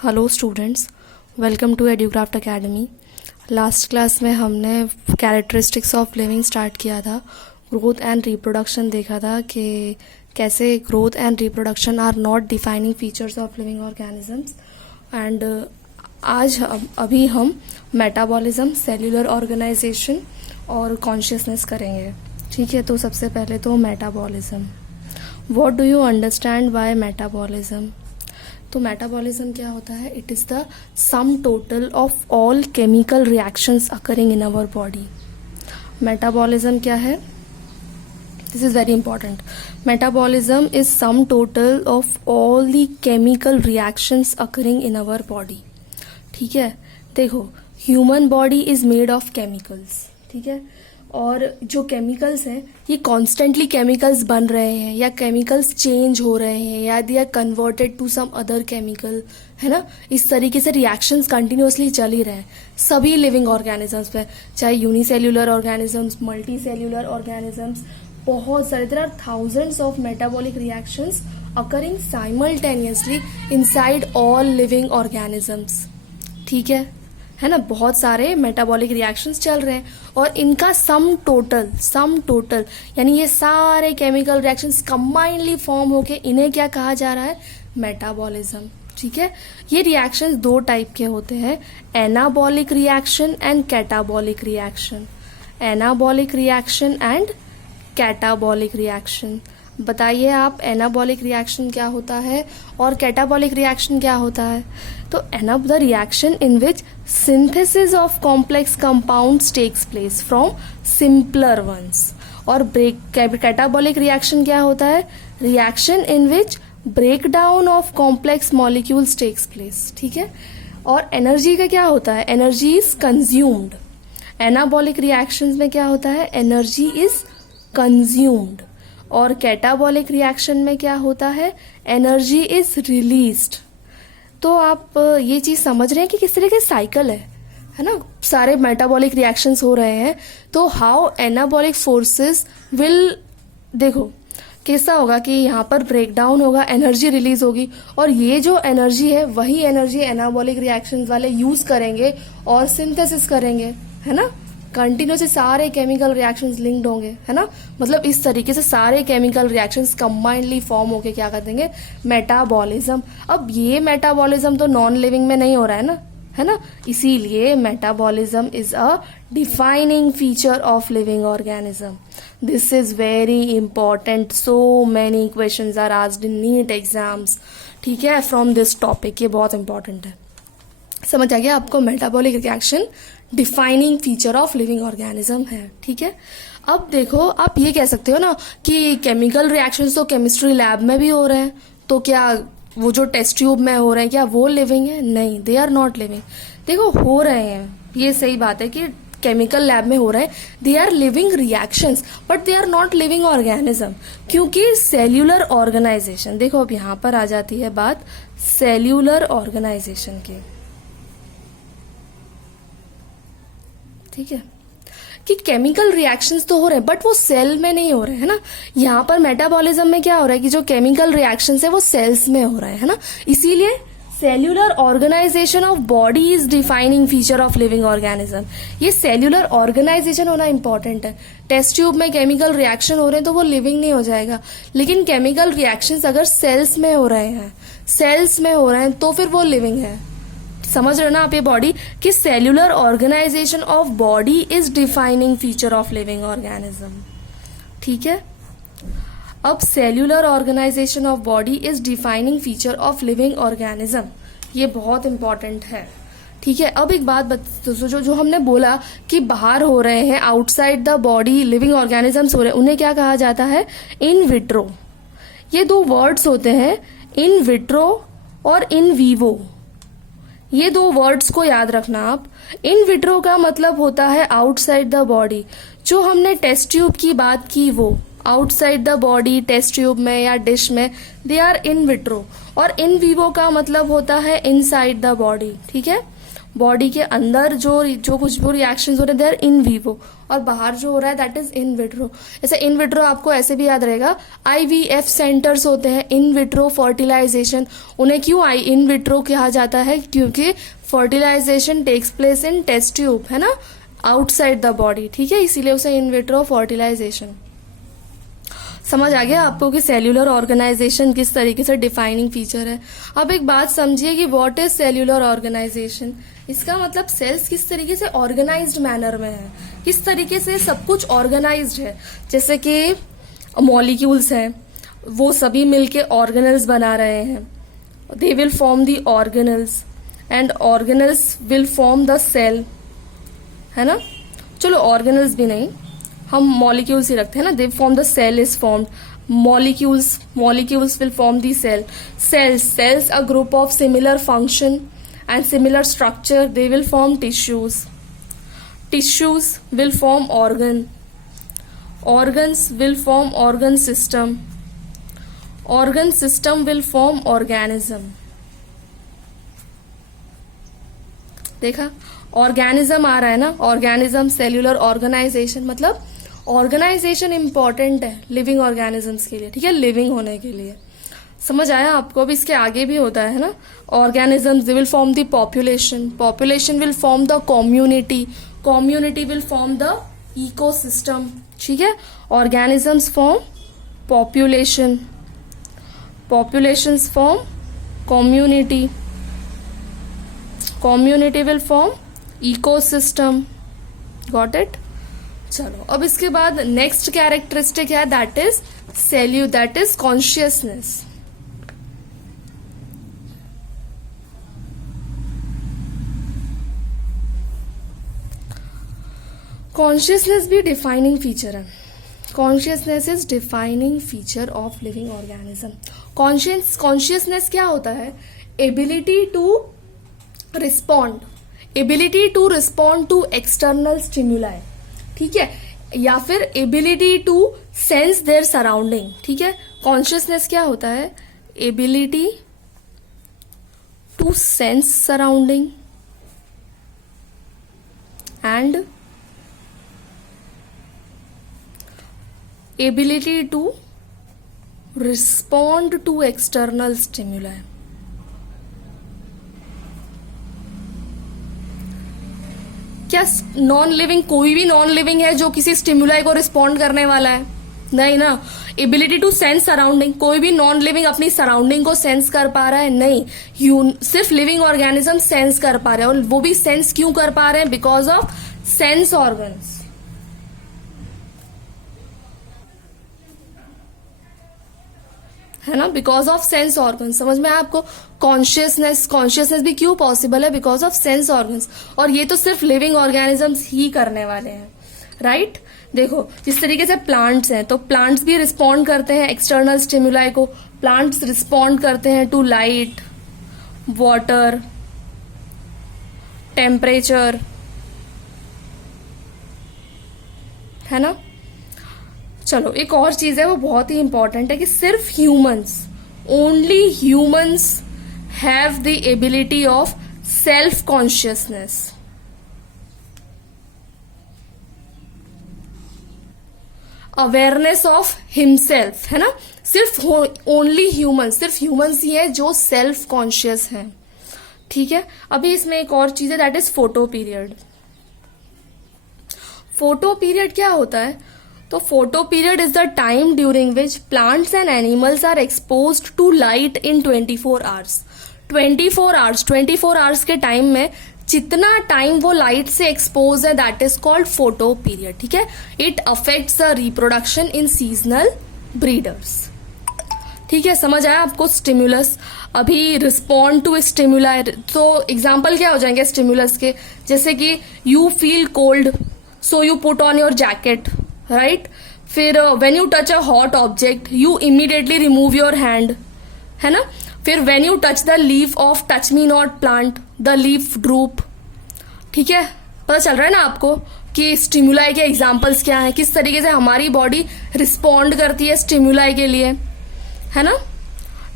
Hello students, welcome to Educraft academy. Last class में हमने characteristics of living start किया था, ग्रोथ एंड रिप्रोडक्शन देखा था कि कैसे growth and reproduction are not defining features of living organisms. And अभी हम मेटाबॉलिज्म, सेल्यूलर ऑर्गेनाइजेशन और कॉन्शियसनेस करेंगे। ठीक है, तो सबसे पहले तो metabolism. What do you understand by metabolism? तो मेटाबॉलिज्म क्या होता है? It is the sum total of all chemical reactions occurring in our body. Metabolism क्या है? This is very important. Metabolism is sum total of all the chemical reactions occurring in our body. ठीक है, देखो, human body is made of chemicals. ठीक है, और जो chemicals हैं ये कॉन्स्टेंटली केमिकल्स बन रहे हैं या केमिकल्स चेंज हो रहे हैं या they are converted to some other chemical, है ना। इस तरीके से रिएक्शंस कंटिन्यूअसली चल ही रहे हैं सभी लिविंग ऑर्गेनिजम्स पे, चाहे unicellular organisms, multi cellular organisms, बहुत सारे। There are thousands of metabolic reactions occurring simultaneously inside all living organisms. ठीक है ना, बहुत सारे मेटाबॉलिक रिएक्शंस चल रहे हैं और इनका सम टोटल यानी ये सारे केमिकल रिएक्शंस कंबाइंडली फॉर्म होके इन्हें क्या कहा जा रहा है? मेटाबॉलिज्म। ठीक है, ये रिएक्शंस दो टाइप के होते हैं, anabolic reaction and catabolic reaction. Anabolic reaction and catabolic reaction. बताइए आप, एनाबॉलिक रिएक्शन क्या होता है और कैटाबॉलिक रिएक्शन क्या होता है? तो the reaction in which synthesis of complex compounds takes place from simpler ones. और कैटाबॉलिक रिएक्शन क्या होता है? Reaction in which breakdown of complex molecules takes place. ठीक है, और एनर्जी का क्या होता है? Energy is consumed. Anabolic reactions में क्या होता है? Energy is consumed. और कैटाबॉलिक रिएक्शन में क्या होता है? Energy is released. तो आप ये चीज समझ रहे हैं कि किस तरह के साइकिल है ना, सारे मेटाबॉलिक रिएक्शंस हो रहे हैं। तो हाउ एनाबॉलिक फोर्सेस विल, देखो कैसा होगा कि यहाँ पर ब्रेकडाउन होगा, एनर्जी रिलीज होगी, और ये जो एनर्जी है वही एनर्जी एनाबॉलिक रिएक्शंस वाले यूज करेंगे और सिंथेसिस करेंगे, है ना। कंटिन्यूसली सारे केमिकल रिएक्शंस लिंक्ड होंगे, है ना। मतलब इस तरीके से सारे केमिकल रिएक्शंस कंबाइंडली फॉर्म होके क्या कर देंगे? मेटाबॉलिज्म। अब ये मेटाबॉलिज्म तो नॉन लिविंग में नहीं हो रहा है ना। इसीलिए metabolism is a defining feature of living organism. This is very important. So many questions are asked in NEET exams. ठीक है, फ्रॉम दिस टॉपिक। ये बहुत इंपॉर्टेंट है। समझ आ गया आपको? Metabolic reaction defining feature of living organism है। ठीक है, अब देखो, आप ये कह सकते हो ना कि केमिकल रिएक्शंस तो केमिस्ट्री लैब में भी हो रहे हैं, तो क्या वो जो टेस्ट ट्यूब में हो रहे हैं क्या वो लिविंग है? नहीं, दे आर नॉट लिविंग। देखो, हो रहे हैं, ये सही बात है कि केमिकल लैब में हो रहे हैं, they are living reactions, but they are not living organism, क्योंकि सेल्यूलर ऑर्गेनाइजेशन, देखो अब यहां पर आ जाती है बात सेल्यूलर ऑर्गेनाइजेशन की। ठीक है, कि केमिकल रिएक्शंस तो हो रहे हैं बट वो सेल में नहीं हो रहे हैं, है ना। यहाँ पर मेटाबॉलिज्म में क्या हो रहा है कि जो केमिकल रिएक्शंस है वो सेल्स में हो रहे हैं, है ना। इसीलिए cellular organisation of body is defining feature of living organism. ये सेल्यूलर ऑर्गेनाइजेशन होना इंपॉर्टेंट है। टेस्ट ट्यूब में केमिकल रिएक्शन हो रहे हैं तो वो लिविंग नहीं हो जाएगा, लेकिन केमिकल रिएक्शंस अगर सेल्स में हो रहे हैं तो फिर वो लिविंग है। समझ रहे हो ना आप ये बॉडी कि cellular organisation of body is defining feature of living organism. ठीक है, अब cellular organisation of body is defining feature of living organism, ये बहुत इंपॉर्टेंट है। ठीक है, अब एक बात जो हमने बोला कि बाहर हो रहे हैं, outside the body living organisms हो रहे हैं, उन्हें क्या कहा जाता है? In vitro. ये दो वर्ड्स होते हैं, इन विट्रो और इन वीवो। ये दो वर्ड्स को याद रखना आप। इन विट्रो का मतलब होता है आउटसाइड द बॉडी। जो हमने टेस्ट ट्यूब की बात की वो outside the body, test tube में या डिश में, दे आर इन विट्रो। और इन वीवो का मतलब होता है इनसाइड द बॉडी। ठीक है, बॉडी के अंदर जो जो कुछ भी रिएक्शंस हो रहे हैं दे आर इन वीवो, और बाहर जो हो रहा है दैट इज इन विट्रो। जैसे इन विट्रो आपको ऐसे भी याद रहेगा, IVF सेंटर्स होते हैं, इन विट्रो फर्टिलाइजेशन। उन्हें क्यों इन विट्रो कहा जाता है? क्योंकि fertilisation takes place in test tube, है ना, आउटसाइड द बॉडी, ठीक है, इसीलिए उसे इन विट्रो फर्टिलाइजेशन। समझ आ गया आपको कि सेल्यूलर ऑर्गेनाइजेशन किस तरीके से डिफाइनिंग फीचर है। अब एक बात समझिए कि व्हाट इज सेल्यूलर ऑर्गेनाइजेशन। इसका मतलब सेल्स किस तरीके से ऑर्गेनाइज्ड मैनर में है, किस तरीके से सब कुछ ऑर्गेनाइज्ड है। जैसे कि मॉलिक्यूल्स हैं, वो सभी मिलके ऑर्गेनल्स बना रहे हैं, they will form the organelles and organelles will form the cell, है ना। चलो ऑर्गेनल्स भी नहीं, हम मॉलिक्यूल्स ही रखते हैं ना, they form the cell is formed, molecules will form the cell, cells a group of similar function and similar structure, they will form tissues will form organs will form organ system will form organism। देखा, organism आ रहा है ना, organism, cellular organisation, मतलब organisation important है living organisms के लिए, ठीक है, लिविंग होने के लिए। समझ आया आपको? अब इसके आगे भी होता है ना, organisms they will form the population will form the community will form the ecosystem, ठीक है। Organisms form populations form community will form ecosystem, got it। चलो अब इसके बाद नेक्स्ट कैरेक्टरिस्टिक है दैट इज कॉन्शियसनेस। कॉन्शियसनेस भी डिफाइनिंग फीचर है। Consciousness is defining feature of living organism. Consciousness क्या होता है? Ability to respond to external stimuli, ठीक है, या फिर ability to sense their surrounding, ठीक है। कॉन्शियसनेस क्या होता है? Ability to sense surrounding and ability to respond to external stimuli. क्या नॉन लिविंग, कोई भी नॉन लिविंग है जो किसी स्टिमुलाई को रिस्पॉन्ड करने वाला है? नहीं ना। एबिलिटी टू सेंस सराउंडिंग, कोई भी नॉन लिविंग अपनी सराउंडिंग को सेंस कर पा रहा है? नहीं। सिर्फ लिविंग ऑर्गेनिज्म सेंस कर पा रहे हैं, और वो भी सेंस क्यों कर पा रहे हैं? बिकॉज ऑफ सेंस ऑर्गन्स, है ना, बिकॉज ऑफ सेंस ऑर्गन। समझ में आया आपको? कॉन्शियसनेस भी क्यों पॉसिबल है? बिकॉज ऑफ सेंस ऑर्गन्स, और ये तो सिर्फ लिविंग ऑर्गेनिजम्स ही करने वाले हैं, राइट। देखो जिस तरीके से प्लांट्स हैं, तो प्लांट्स भी रिस्पॉन्ड करते हैं एक्सटर्नल स्टिमुलाई को। प्लांट्स रिस्पॉन्ड करते हैं टू लाइट, वाटर, टेम्परेचर, है ना। चलो एक और चीज है, वो बहुत ही इंपॉर्टेंट है कि सिर्फ only humans have the ability of self consciousness. Awareness of himself, है ना। सिर्फ ह्यूमंस ही है जो सेल्फ कॉन्शियस है, ठीक है। अभी इसमें एक और चीज है that is photo period. Photo period क्या होता है? तो photo period is the time during which plants and animals are exposed to light in 24 hours. 24 hours के टाइम में जितना टाइम वो लाइट से एक्सपोज है that is called photo period, ठीक है। It affects the reproduction in seasonal breeders, ठीक है। समझ आया आपको? स्टिमुलस, अभी रिस्पॉन्ड टू स्टिमुलाई, तो एग्जाम्पल क्या हो जाएंगे स्टिमुलस के? जैसे कि you feel cold so you put on your jacket, right. फिर when you touch a hot object you immediately remove your hand, है ना। फिर when you touch the leaf of touch me not plant the leaf droop, ठीक है। पता चल रहा है ना आपको कि स्टिमुलाई के एग्जाम्पल्स क्या हैं, किस तरीके से हमारी बॉडी रिस्पॉन्ड करती है स्टिमुलाई के लिए, है ना।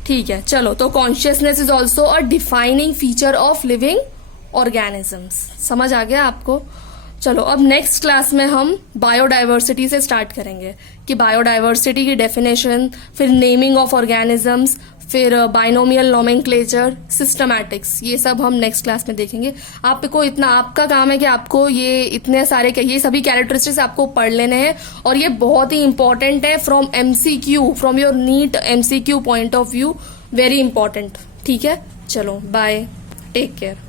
ठीक है, चलो, तो consciousness is also a defining feature of living organisms. समझ आ गया आपको? चलो अब नेक्स्ट क्लास में हम बायोडाइवर्सिटी से स्टार्ट करेंगे कि बायोडाइवर्सिटी की डेफिनेशन, फिर नेमिंग ऑफ ऑर्गेनिजम्स, फिर बाइनोमियल नोमेनक्लेचर, सिस्टमैटिक्स, ये सब हम नेक्स्ट क्लास में देखेंगे। आपको इतना, आपका काम है कि आपको ये सभी कैरेक्टरिस्टिक्स आपको पढ़ लेने हैं और ये बहुत ही इंपॉर्टेंट है from MCQ, from your NEET MCQ point of view, very important. ठीक है, चलो बाय, टेक केयर।